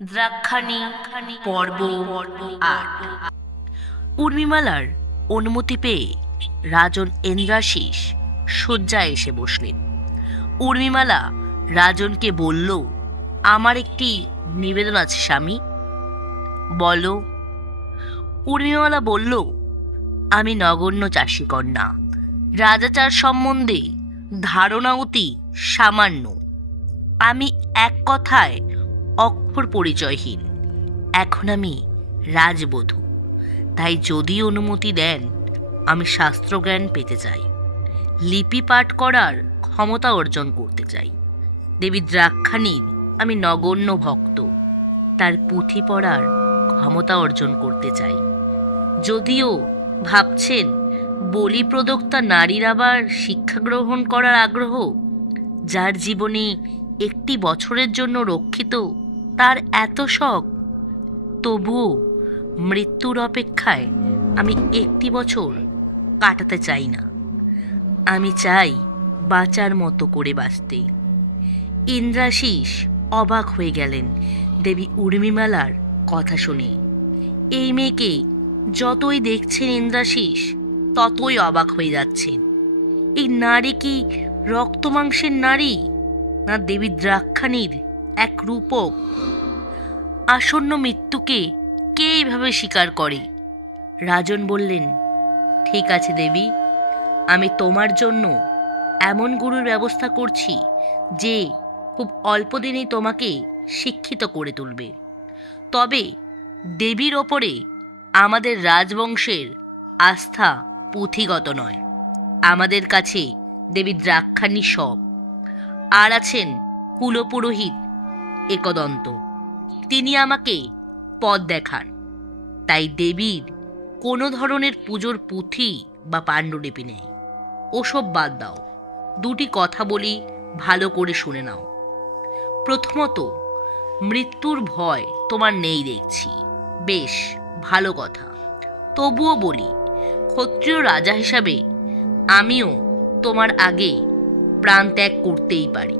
দ্রাক্ষাণী পর্ব ৮। উর্মিমালার অনুমতি পেয়ে রাজন ইন্দ্রাশিস শয্যায় এসে বসলেন। উর্মিমালা রাজনকে বলল, আমার একটি নিবেদন আছে স্বামী। বলো। উর্মিমালা বলল, আমি নগণ্য চাষী কন্যা, রাজাচার সম্বন্ধে ধারণা অতি সামান্য। আমি এক কথায় অক্ষর পরিচয়হীন। এখন আমি রাজবধূ, তাই যদি অনুমতি দেন আমি শাস্ত্রজ্ঞান পেতে চাই, লিপি পাঠ করার ক্ষমতা অর্জন করতে চাই। দেবী দ্রাক্ষাণীর আমি নগণ্য ভক্ত, তার পুঁথি পড়ার ক্ষমতা অর্জন করতে চাই। যদিও ভাবছেন বলি প্রদক্তা নারীর আবার শিক্ষা গ্রহণ করার আগ্রহ, যার জীবনে একটি বছরের জন্য রক্ষিত তার এত শখ, তবুও মৃত্যুর অপেক্ষায় আমি একটি বছর কাটাতে চাই না। আমি চাই বাঁচার মতো করে বাঁচতে। ইন্দ্রাশিস অবাক হয়ে গেলেন দেবী উর্মিমালার কথা শুনে। এই মেয়েকে যতই দেখছেন ইন্দ্রাশিস ততই অবাক হয়ে যাচ্ছেন। এই নারী কি রক্ত মাংসের নারী, না দেবী দ্রাক্ষাণীর এক রূপক? আসন্ন মৃত্যুকে কে এইভাবে স্বীকার করে? রাজন বললেন, ঠিক আছে দেবী, আমি তোমার জন্য এমন গুরুর ব্যবস্থা করছি যে খুব অল্প দিনেই তোমাকে শিক্ষিত করে তুলবে। তবে দেবীর ওপরে আমাদের রাজবংশের আস্থা পুঁথিগত নয়। আমাদের কাছে দেবী দ্রাক্ষাণী সব। আর আছেন কুলপুরোহিত একদন্ত, তিনি আমাকে পথ দেখান। তাই দেবীর কোনো ধরনের পুজোর পুঁথি বা পাণ্ডুলিপি নেই। ওসব বাদ দাও, দুটি কথা বলি, ভালো করে শুনে নাও। প্রথমত, মৃত্যুর ভয় তোমার নেই দেখছি, বেশ ভালো কথা। তবুও বলি, ক্ষত্রিয় রাজা হিসাবে আমিও তোমার আগে প্রাণ ত্যাগ করতেই পারি।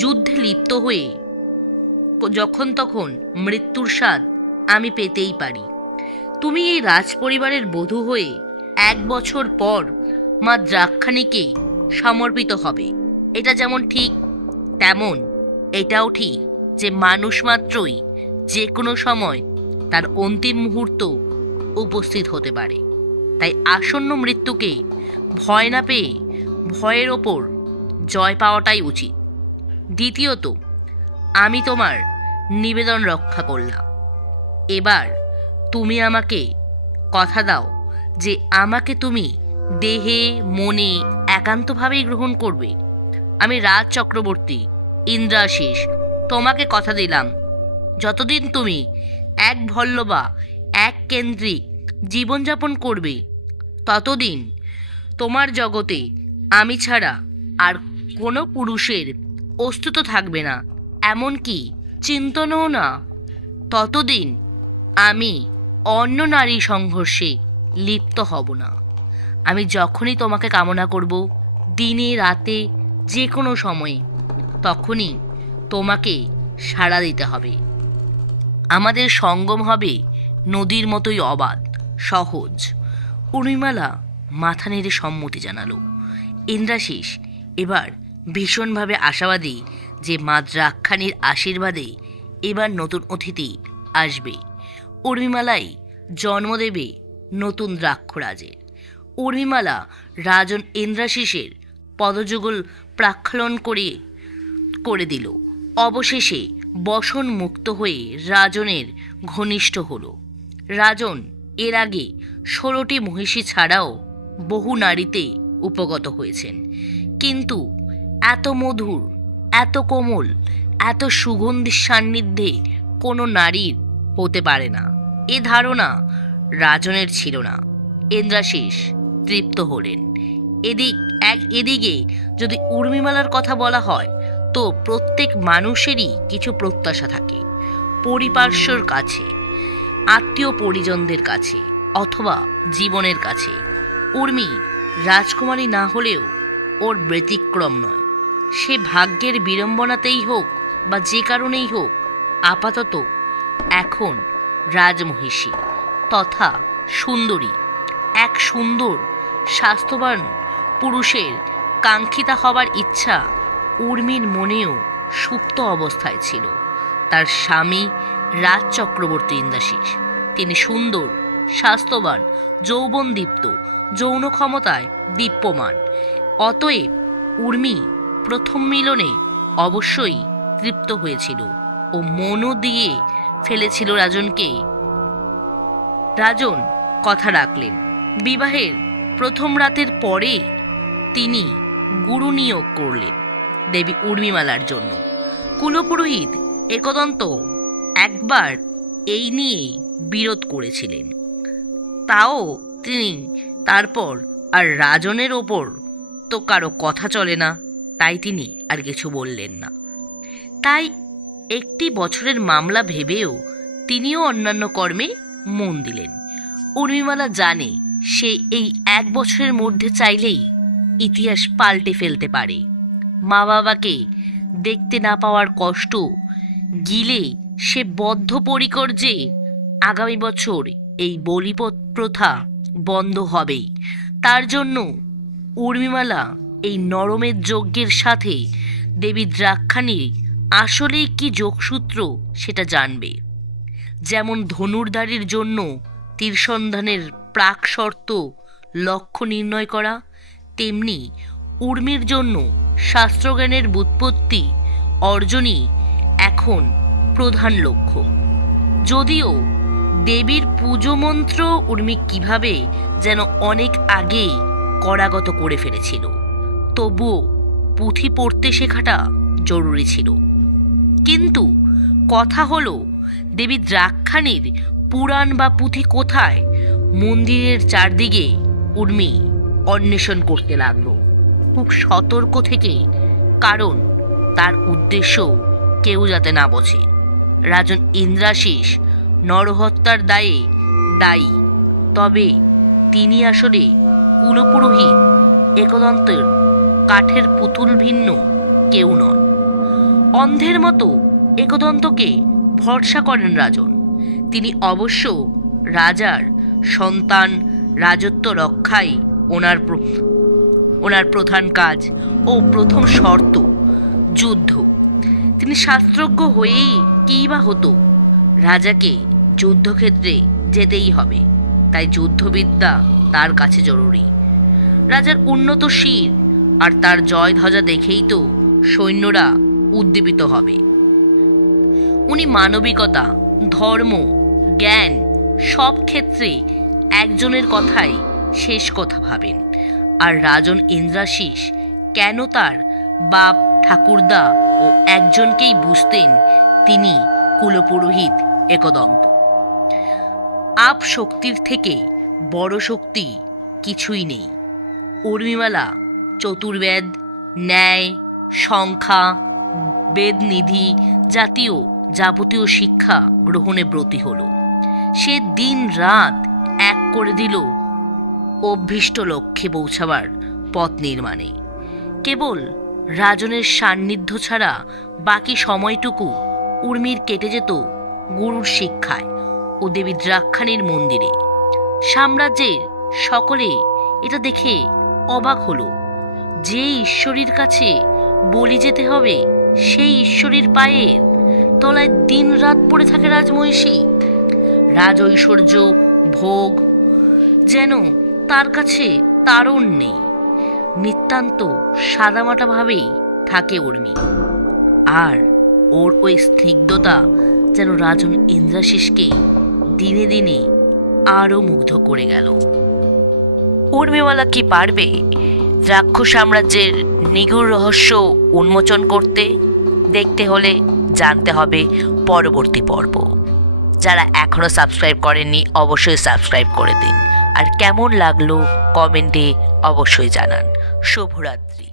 যুদ্ধে লিপ্ত হয়ে যখন তখন মৃত্যুর স্বাদ আমি পেতেই পারি। তুমি এই রাজপরিবারের বধূ হয়ে 1 বছর পর মা দ্রাক্ষাণীকে সমর্পিত হবে, এটা যেমন ঠিক তেমন এটাও ঠিক যে মানুষ মাত্রই যে কোনো সময় তার অন্তিম মুহূর্ত উপস্থিত হতে পারে। তাই আসন্ন মৃত্যুকে ভয় না পেয়ে ভয়ের ওপর জয় পাওয়াটাই উচিত। দ্বিতীয়ত, আমি তোমার নিবেদন রক্ষা করলাম। এবার তুমি আমাকে কথা দাও যে আমাকে তুমি দেহে মনে একান্তভাবেই গ্রহণ করবে। আমি রাজ চক্রবর্তী ইন্দ্রাশিস তোমাকে কথা দিলাম, যতদিন তুমি এক ভল্লবা এক কেন্দ্রিক জীবনযাপন করবে ততদিন তোমার জগতে আমি ছাড়া আর কোনো পুরুষের অস্তিত্ব থাকবে না, এমনকি চিন্তনও না। ততদিন আমি অন্য নারী সংঘর্ষে লিপ্ত হব না। আমি যখনই তোমাকে কামনা করব, দিনে রাতে যে কোনো সময়ে, তখনই তোমাকে সাড়া দিতে হবে। আমাদের সঙ্গম হবে নদীর মতোই অবাধ, সহজ। উর্মিমালা মাথা নেড়ে সম্মতি জানালো। ইন্দ্রাশিস এবার ভীষণভাবে আশাবাদী যে মা দ্রাক্ষাণীর আশীর্বাদে এবার নতুন অতিথি আসবে। উর্মিমালাই জন্ম দেবে নতুন দ্রাক্ষরাজের। উর্মিমালা রাজন ইন্দ্রাশিসের পদযুগল প্রাক্ষালন করে দিল। অবশেষে বসন মুক্ত হয়ে রাজনের ঘনিষ্ঠ হল। রাজন এর আগে 16টি মহিষী ছাড়াও বহু নারীতে উপগত হয়েছেন, কিন্তু এত মধুর, এত কোমল, এত সুগন্ধির সান্নিধ্যে কোনো নারীর হতে পারে না, এ ধারণা রাজনের ছিল না। ইন্দ্রাশিস তৃপ্ত হলেন। এদিকে যদি উর্মিমালার কথা বলা হয় তো প্রত্যেক মানুষেরই কিছু প্রত্যাশা থাকে, পরিপার্শ্বর কাছে, আত্মীয় পরিজনদের কাছে, অথবা জীবনের কাছে। উর্মি রাজকুমারী না হলেও ওর ব্যতিক্রম নয়। সে ভাগ্যের বিড়ম্বনাতেই হোক বা যে কারণেই হোক আপাতত এখন রাজমহিষী তথা সুন্দরী, এক সুন্দর স্বাস্থ্যবান পুরুষের কাঙ্ক্ষিতা হবার ইচ্ছা উর্মির মনেও সুপ্ত অবস্থায় ছিল। তার স্বামী রাজ চক্রবর্তী ইন্দ্রাশিস, তিনি সুন্দর, স্বাস্থ্যবান, যৌবনদীপ্ত, যৌন ক্ষমতায় দীপ্যমান। অতএব উর্মি প্রথম মিলনে অবশ্যই তৃপ্ত হয়েছিল ও মনও দিয়ে ফেলেছিল রাজনকে। রাজন কথা রাখলেন। বিবাহের প্রথম রাতের পরে তিনি গুরু নিয়োগ করলেন দেবী উর্মিমালার জন্য। কুলপুরোহিত একদন্ত একবার এই নিয়ে বিরোধ করেছিলেন, তাও তিনি তারপর আর রাজনের ওপর তো কারো কথা চলে না, তাই তিনি আর কিছু বললেন না। তাই একটি বছরের মামলা ভেবেও তিনিও অন্যান্য কর্মে মন দিলেন। উর্মিমালা জানে সে এই এক বছরের মধ্যে চাইলেই ইতিহাস পাল্টে ফেলতে পারে। মা বাবাকে দেখতে না পাওয়ার কষ্ট গিলে সে বদ্ধপরিকর যে আগামী বছর এই বলিপথ প্রথা বন্ধ হবেই। তার জন্য উর্মিমালা এই নরমের যজ্ঞের সাথে দেবী দ্রাক্ষাণীর আসলেই কি যোগসূত্র সেটা জানবে। যেমন ধনুর্ধারীর জন্য তীরসন্ধানের প্রাক শর্ত লক্ষ্য নির্ণয় করা, তেমনি উর্মির জন্য শাস্ত্রজ্ঞানের ব্যুৎপত্তি অর্জনই এখন প্রধান লক্ষ্য। যদিও দেবীর পুজো মন্ত্র উর্মি কিভাবে যেন অনেক আগেই করাগত করে ফেলেছিল, তবুও পুঁথি পড়তে শেখাটা জরুরি ছিল। কিন্তু কথা হলো, দেবী দ্রাক্ষাণীর পুরাণ বা পুঁথি কোথায়? মন্দিরের চারদিকে উর্মি অন্বেষণ করতে লাগলো, খুব সতর্ক থেকে, কারণ তার উদ্দেশ্য কেউ যাতে না বোঝে। রাজন ইন্দ্রাশিস নরহত্যার দায়ে দায়ী, তবে তিনি আসলে কুলপুরোহিত একদন্তের কাঠের পুতুল ভিন্ন কেউ নন। অন্ধের মতো একদন্তকে ভরসা করেন রাজন। তিনি অবশ্য রাজার সন্তান, রাজত্ব রক্ষাই ওনার প্রধান কাজ ও প্রথম শর্ত যুদ্ধ। তিনি শাস্ত্রজ্ঞ হয়েই কী বা হতো, রাজাকে যুদ্ধক্ষেত্রে যেতেই হবে, তাই যুদ্ধবিদ্যা তার কাছে জরুরি। রাজার উন্নত শির আর তার জয় ধ্বজা দেখেই তো সৈন্যরা উদ্দীপিত হবে। উনি মানবিকতা, ধর্ম, জ্ঞান সব ক্ষেত্রে একজনের কথাই শেষ কথা ভাবেন। আর রাজন ইন্দ্রাশিস কেন তার বাপ, ঠাকুরদা ও একজনকেই বুঝতেন, তিনি কুলপুরোহিত একদন্ত। আপ শক্তির থেকে বড় শক্তি কিছুই নেই। উর্মিমালা চতুর্বেদ, ন্যায়, সংখ্যা, বেদনিধি জাতীয় যাবতীয় শিক্ষা গ্রহণে ব্রতী হল। সে দিন রাত এক করে দিল অভীষ্ট লক্ষ্যে পৌঁছাবার পথ নির্মাণে। কেবল রাজনের সান্নিধ্য ছাড়া বাকি সময়টুকু উর্মির কেটে যেত গুরুর শিক্ষায় ও দেবী দ্রাক্ষাণীর মন্দিরে। সাম্রাজ্যের সকলে এটা দেখে অবাক হলো। যে ঈশ্বরীর কাছে বলি যেতে হবে, সেই ঈশ্বরীর পায়ের তলায় দিন রাত পড়ে থাকে রাজমহিষী। রাজ ঐশ্বর্য, ভোগ যেন তার কাছে তারণ নেই। নিতান্ত সাদামাটাভাবেই থাকে উর্মি, আর ওর ওই স্নিগ্ধতা যেন রাজন ইন্দ্রাশিসকে দিনে দিনে আরও মুগ্ধ করে গেল। উর্মিমালা কি পারবে দ্রাক্ষ সাম্রাজ্যের নিগূঢ় রহস্য উন্মোচন করতে? দেখতে হলে জানতে হবে পরবর্তী পর্ব। যারা এখনও সাবস্ক্রাইব করেননি অবশ্যই সাবস্ক্রাইব করে দিন, আর কেমন লাগলো কমেন্টে অবশ্যই জানান। শুভরাত্রি।